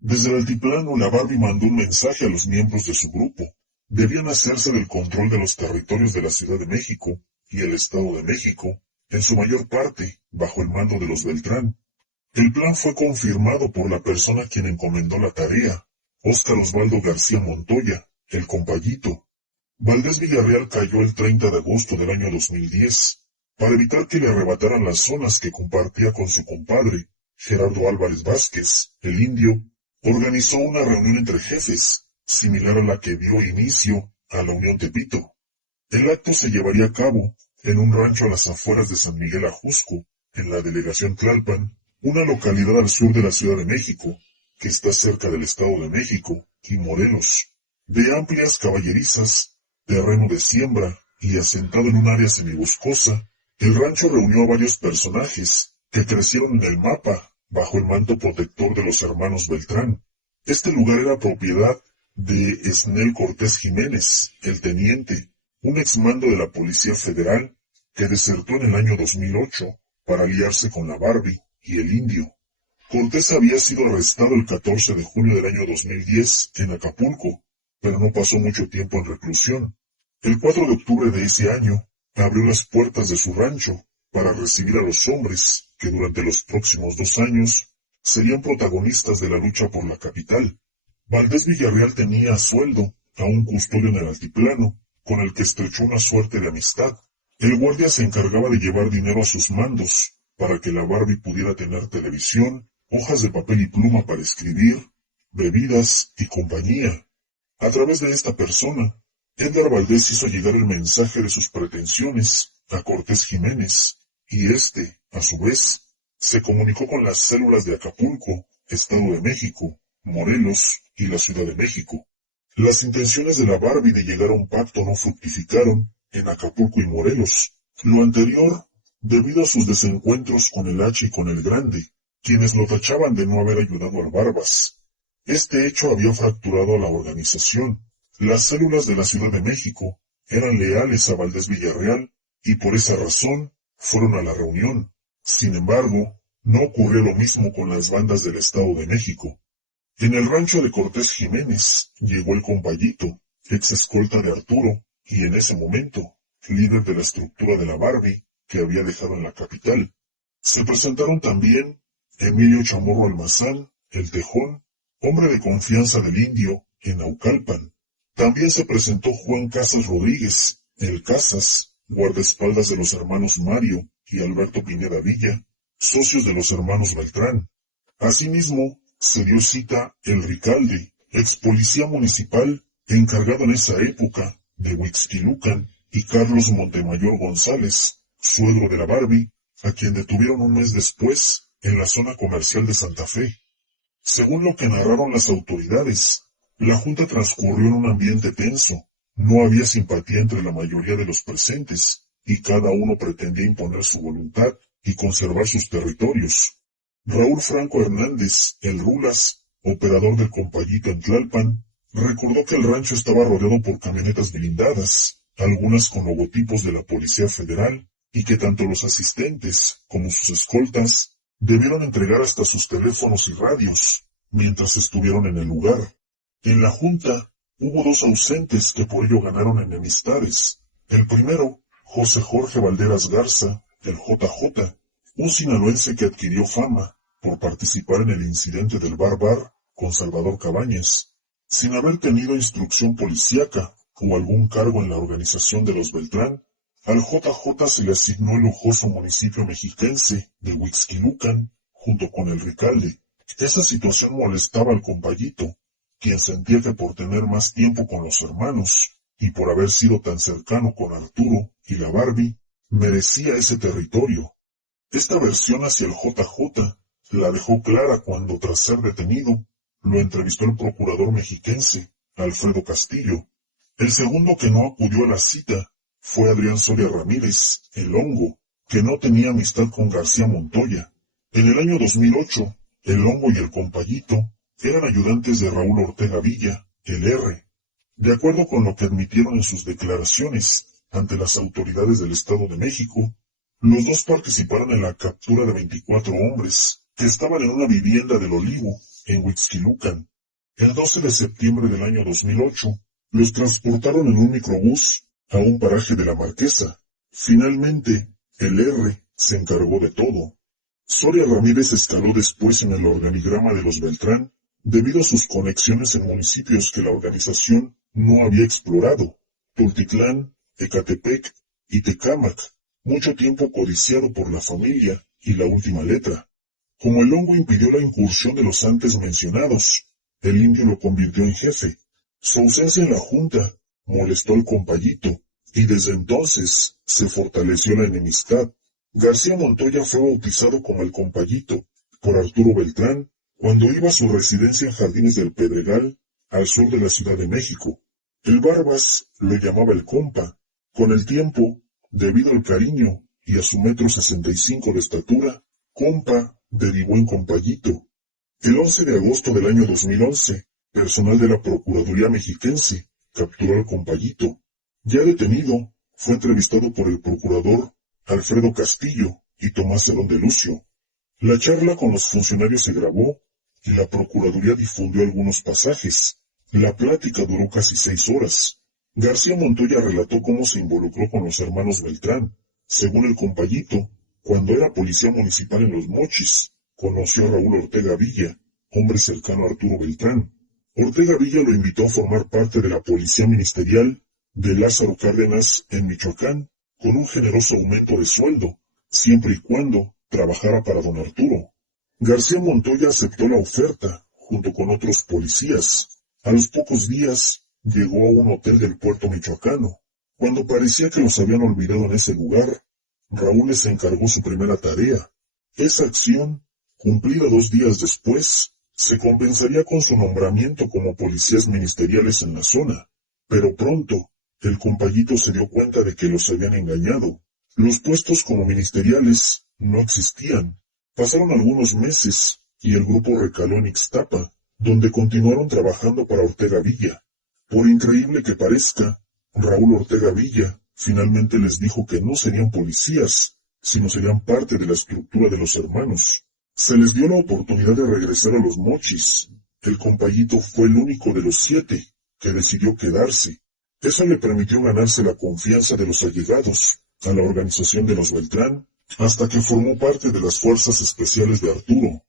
Desde el altiplano, la Barbie mandó un mensaje a los miembros de su grupo. Debían hacerse del control de los territorios de la Ciudad de México y el Estado de México, en su mayor parte, bajo el mando de los Beltrán. El plan fue confirmado por la persona quien encomendó la tarea, Óscar Osvaldo García Montoya, el Compayito. Valdés Villarreal cayó el 30 de agosto del año 2010, para evitar que le arrebataran las zonas que compartía con su compadre, Gerardo Álvarez Vázquez, el Indio. Organizó una reunión entre jefes, similar a la que dio inicio a la Unión Tepito. El acto se llevaría a cabo en un rancho a las afueras de San Miguel Ajusco, en la delegación Tlalpan, una localidad al sur de la Ciudad de México, que está cerca del Estado de México y Morelos, de amplias caballerizas, terreno de siembra y asentado en un área semiboscosa. El rancho reunió a varios personajes que crecieron en el mapa bajo el manto protector de los hermanos Beltrán. Este lugar era propiedad de Esnel Cortés Jiménez, el teniente, un exmando de la Policía Federal que desertó en el año 2008 para aliarse con la Barbie y el Indio. Cortés había sido arrestado el 14 de junio del año 2010 en Acapulco, pero no pasó mucho tiempo en reclusión. El 4 de octubre de ese año, abrió las puertas de su rancho para recibir a los hombres que durante los próximos 2 años serían protagonistas de la lucha por la capital. Valdés Villarreal tenía a sueldo a un custodio en el altiplano, con el que estrechó una suerte de amistad. El guardia se encargaba de llevar dinero a sus mandos, para que la Barbie pudiera tener televisión, hojas de papel y pluma para escribir, bebidas y compañía. A través de esta persona, Edgar Valdés hizo llegar el mensaje de sus pretensiones a Cortés Jiménez, y éste, a su vez, se comunicó con las células de Acapulco, Estado de México, Morelos y la Ciudad de México. Las intenciones de la Barbie de llegar a un pacto no fructificaron en Acapulco y Morelos. Lo anterior, debido a sus desencuentros con el H y con el Grande, quienes lo tachaban de no haber ayudado al Barbas. Este hecho había fracturado a la organización. Las células de la Ciudad de México eran leales a Valdés Villarreal, y por esa razón fueron a la reunión. Sin embargo, no ocurrió lo mismo con las bandas del Estado de México. En el rancho de Cortés Jiménez llegó el Compayito, ex escolta de Arturo, y en ese momento, líder de la estructura de la Barbie, que había dejado en la capital. Se presentaron también Emilio Chamorro Almazán, el Tejón, hombre de confianza del Indio, en Naucalpan. También se presentó Juan Casas Rodríguez, el Casas, guardaespaldas de los hermanos Mario y Alberto Pineda Villa, socios de los hermanos Beltrán. Asimismo, se dio cita el Ricalde, ex policía municipal, encargado en esa época de Huixquilucan, y Carlos Montemayor González, suegro de la Barbie, a quien detuvieron un mes después en la zona comercial de Santa Fe. Según lo que narraron las autoridades, la junta transcurrió en un ambiente tenso. No había simpatía entre la mayoría de los presentes, y cada uno pretendía imponer su voluntad y conservar sus territorios. Raúl Franco Hernández, el Rulas, operador del Compayito en Tlalpan, recordó que el rancho estaba rodeado por camionetas blindadas, algunas con logotipos de la Policía Federal, y que tanto los asistentes como sus escoltas debieron entregar hasta sus teléfonos y radios, mientras estuvieron en el lugar. En la junta, hubo 2 ausentes que por ello ganaron enemistades. El primero, José Jorge Valderas Garza, el JJ, un sinaloense que adquirió fama por participar en el incidente del Bar Bar con Salvador Cabañas, sin haber tenido instrucción policíaca o algún cargo en la organización de los Beltrán. Al JJ se le asignó el lujoso municipio mexiquense de Huixquilucan, junto con el Ricalde. Esa situación molestaba al Compayito, quien sentía que por tener más tiempo con los hermanos, y por haber sido tan cercano con Arturo y la Barbie, merecía ese territorio. Esta versión hacia el JJ la dejó clara cuando, tras ser detenido, lo entrevistó el procurador mexiquense, Alfredo Castillo. El segundo que no acudió a la cita fue Adrián Soria Ramírez, el Hongo, que no tenía amistad con García Montoya. En el año 2008, el Hongo y el Compayito eran ayudantes de Raúl Ortega Villa, el R. De acuerdo con lo que admitieron en sus declaraciones ante las autoridades del Estado de México, los dos participaron en la captura de 24 hombres que estaban en una vivienda del Olivo, en Huixquilucan. El 12 de septiembre del año 2008, los transportaron en un microbús a un paraje de la Marquesa. Finalmente, el R se encargó de todo. Soria Ramírez escaló después en el organigrama de los Beltrán, debido a sus conexiones en municipios que la organización no había explorado: Tultitlán, Ecatepec y Tecámac, mucho tiempo codiciado por la familia y la última letra. Como el hongo impidió la incursión de los antes mencionados, el indio lo convirtió en jefe. Su ausencia en la junta molestó al compayito, y desde entonces se fortaleció la enemistad. García Montoya fue bautizado como el compayito por Arturo Beltrán cuando iba a su residencia en Jardines del Pedregal, al sur de la Ciudad de México. El Barbas lo llamaba el compa. Con el tiempo, debido al cariño y a su 1,65 m de estatura, compa derivó en compayito. El 11 de agosto del año 2011, personal de la Procuraduría Mexiquense capturó al compayito. Ya detenido, fue entrevistado por el procurador Alfredo Castillo y Tomás Herón de Lucio. La charla con los funcionarios se grabó y la Procuraduría difundió algunos pasajes. La plática duró casi 6 horas. García Montoya relató cómo se involucró con los hermanos Beltrán. Según el compayito, cuando era policía municipal en Los Mochis, conoció a Raúl Ortega Villa, hombre cercano a Arturo Beltrán. Ortega Villa lo invitó a formar parte de la policía ministerial de Lázaro Cárdenas en Michoacán, con un generoso aumento de sueldo, siempre y cuando trabajara para don Arturo. García Montoya aceptó la oferta, junto con otros policías. A los pocos días, llegó a un hotel del puerto michoacano. Cuando parecía que los habían olvidado en ese lugar, Raúl les encargó su primera tarea. Esa acción, cumplida 2 días después, se compensaría con su nombramiento como policías ministeriales en la zona. Pero pronto, el compayito se dio cuenta de que los habían engañado. Los puestos como ministeriales no existían. Pasaron algunos meses, y el grupo recaló en Ixtapa, donde continuaron trabajando para Ortega Villa. Por increíble que parezca, Raúl Ortega Villa finalmente les dijo que no serían policías, sino serían parte de la estructura de los hermanos. Se les dio la oportunidad de regresar a Los Mochis. El compayito fue el único de los 7 que decidió quedarse. Eso le permitió ganarse la confianza de los allegados a la organización de los Beltrán, hasta que formó parte de las fuerzas especiales de Arturo.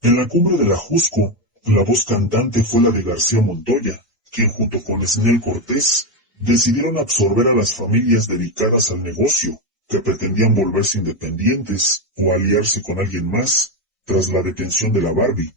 En la cumbre de la Jusco, la voz cantante fue la de García Montoya, quien junto con Esnel Cortés decidieron absorber a las familias dedicadas al negocio, que pretendían volverse independientes o aliarse con alguien más tras la detención de la Barbie.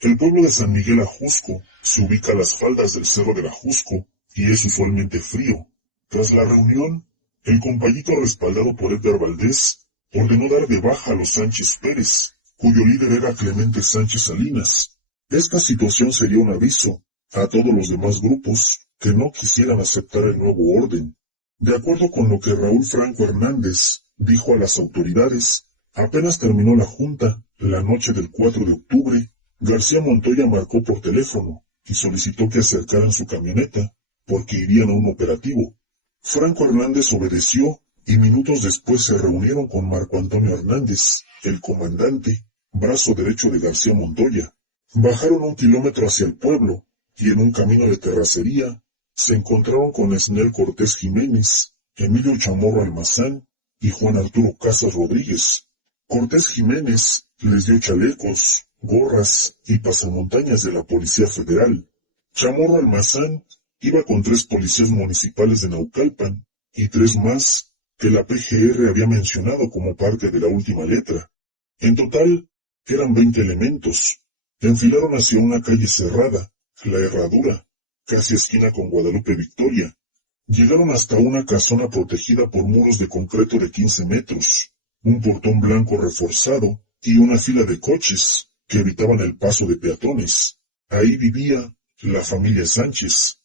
El pueblo de San Miguel Ajusco se ubica a las faldas del Cerro de la Jusco y es usualmente frío. Tras la reunión, el compayito respaldado por Edgar Valdés ordenó dar de baja a los Sánchez Pérez, cuyo líder era Clemente Sánchez Salinas. Esta situación sería un aviso a todos los demás grupos que no quisieran aceptar el nuevo orden. De acuerdo con lo que Raúl Franco Hernández dijo a las autoridades, apenas terminó la junta, la noche del 4 de octubre, García Montoya marcó por teléfono y solicitó que acercaran su camioneta, porque irían a un operativo. Franco Hernández obedeció y minutos después se reunieron con Marco Antonio Hernández, el comandante, brazo derecho de García Montoya. Bajaron 1 kilómetro hacia el pueblo y en un camino de terracería se encontraron con Esnel Cortés Jiménez, Emilio Chamorro Almazán y Juan Arturo Casas Rodríguez. Cortés Jiménez les dio chalecos, gorras y pasamontañas de la Policía Federal. Chamorro Almazán iba con 3 policías municipales de Naucalpan y 3 más que la PGR había mencionado como parte de la última letra. En total, eran 20 elementos. Enfilaron hacia una calle cerrada, la Herradura, casi esquina con Guadalupe Victoria. Llegaron hasta una casona protegida por muros de concreto de 15 metros, un portón blanco reforzado y una fila de coches que evitaban el paso de peatones. Ahí vivía la familia Sánchez.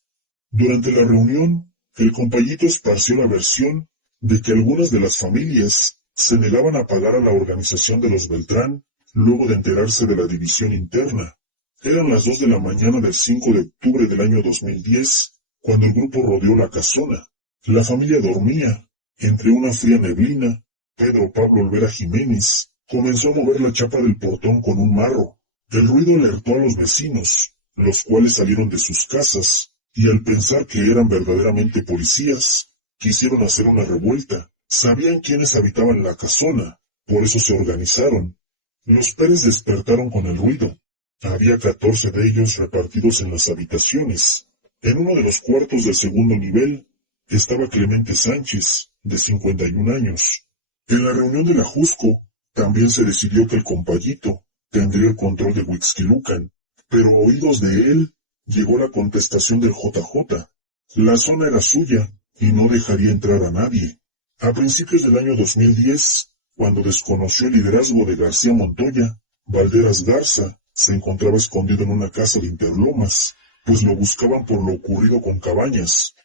Durante la reunión, el compayito esparció la versión de que algunas de las familias se negaban a pagar a la organización de los Beltrán luego de enterarse de la división interna. Eran las 2 de la mañana del 5 de octubre del año 2010, cuando el grupo rodeó la casona. La familia dormía. Entre una fría neblina, Pedro Pablo Olvera Jiménez comenzó a mover la chapa del portón con un marro. El ruido alertó a los vecinos, los cuales salieron de sus casas, y al pensar que eran verdaderamente policías, quisieron hacer una revuelta. Sabían quiénes habitaban la casona, por eso se organizaron. Los Pérez despertaron con el ruido. Había 14 de ellos repartidos en las habitaciones. En uno de los cuartos del segundo nivel estaba Clemente Sánchez, de 51 años. En la reunión de la Jusco, también se decidió que el compayito tendría el control de Huixquilucan, pero a oídos de él llegó la contestación del JJ. La zona era suya y no dejaría entrar a nadie. A principios del año 2010, cuando desconoció el liderazgo de García Montoya, Valderas Garza se encontraba escondido en una casa de Interlomas, pues lo buscaban por lo ocurrido con Cabañas.